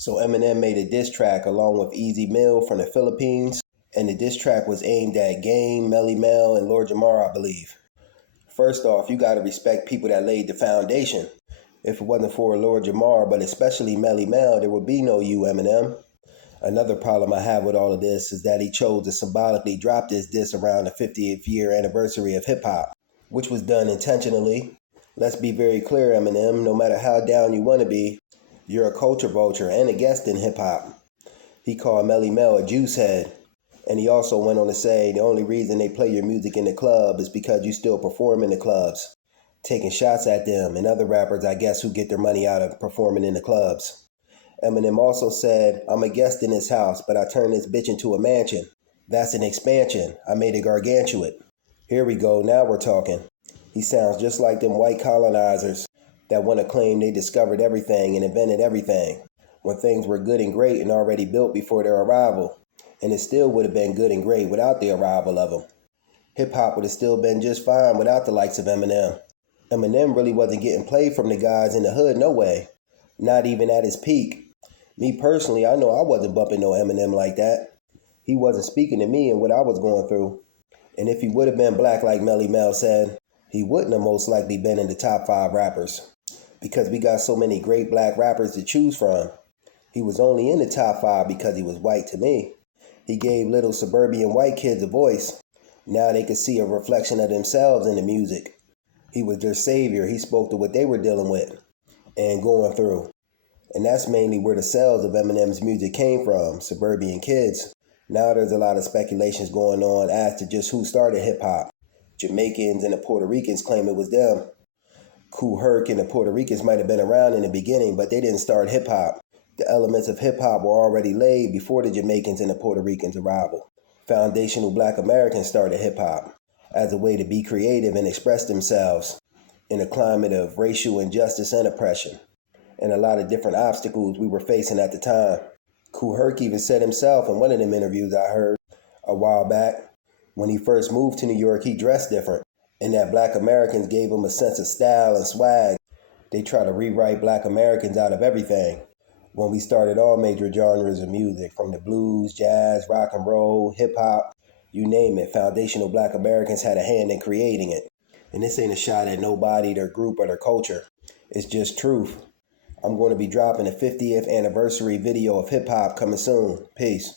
So Eminem made a diss track along with Melle from the Philippines, and the diss track was aimed at Game, Melle Mel, and Lord Jamar, I believe. First off, you gotta respect people that laid the foundation. If it wasn't for Lord Jamar, but especially Melle Mel, there would be no you, Eminem. Another problem I have with all of this is that he chose to symbolically drop this diss around the 50th year anniversary of hip hop, which was done intentionally. Let's be very clear, Eminem, no matter how down you want to be, you're a culture vulture and a guest in hip hop. He called Melle Mel a juice head. And he also went on to say the only reason they play your music in the club is because you still perform in the clubs, taking shots at them and other rappers, I guess, who get their money out of performing in the clubs. Eminem also said, I'm a guest in this house, but I turned this bitch into a mansion. That's an expansion. I made it gargantuan. Here we go, now we're talking. He sounds just like them white colonizers that want to claim they discovered everything and invented everything, when things were good and great and already built before their arrival. And it still would have been good and great without the arrival of them. Hip-hop would have still been just fine without the likes of Eminem. Eminem really wasn't getting played from the guys in the hood, no way. Not even at his peak. Me personally, I know I wasn't bumping no Eminem like that. He wasn't speaking to me and what I was going through. And if he would have been black like Melle Mel said, he wouldn't have most likely been in the top 5 rappers. Because we got so many great black rappers to choose from. He was only in the top 5 because he was white to me. He gave little suburban white kids a voice. Now they could see a reflection of themselves in the music. He was their savior. He spoke to what they were dealing with and going through. And that's mainly where the sales of Eminem's music came from, suburban kids. Now there's a lot of speculations going on as to just who started hip-hop. Jamaicans and the Puerto Ricans claim it was them. Kool Herc and the Puerto Ricans might have been around in the beginning, but they didn't start hip-hop. The elements of hip-hop were already laid before the Jamaicans and the Puerto Ricans' arrival. Foundational black Americans started hip-hop as a way to be creative and express themselves in a climate of racial injustice and oppression, and a lot of different obstacles we were facing at the time. Kool Herc even said himself in one of them interviews I heard a while back, when he first moved to New York, he dressed different, and that black Americans gave him a sense of style and swag. They try to rewrite black Americans out of everything. When we started all major genres of music, from the blues, jazz, rock and roll, hip-hop, you name it, foundational black Americans had a hand in creating it. And this ain't a shot at nobody, their group, or their culture. It's just truth. I'm going to be dropping a 50th anniversary video of hip-hop coming soon. Peace.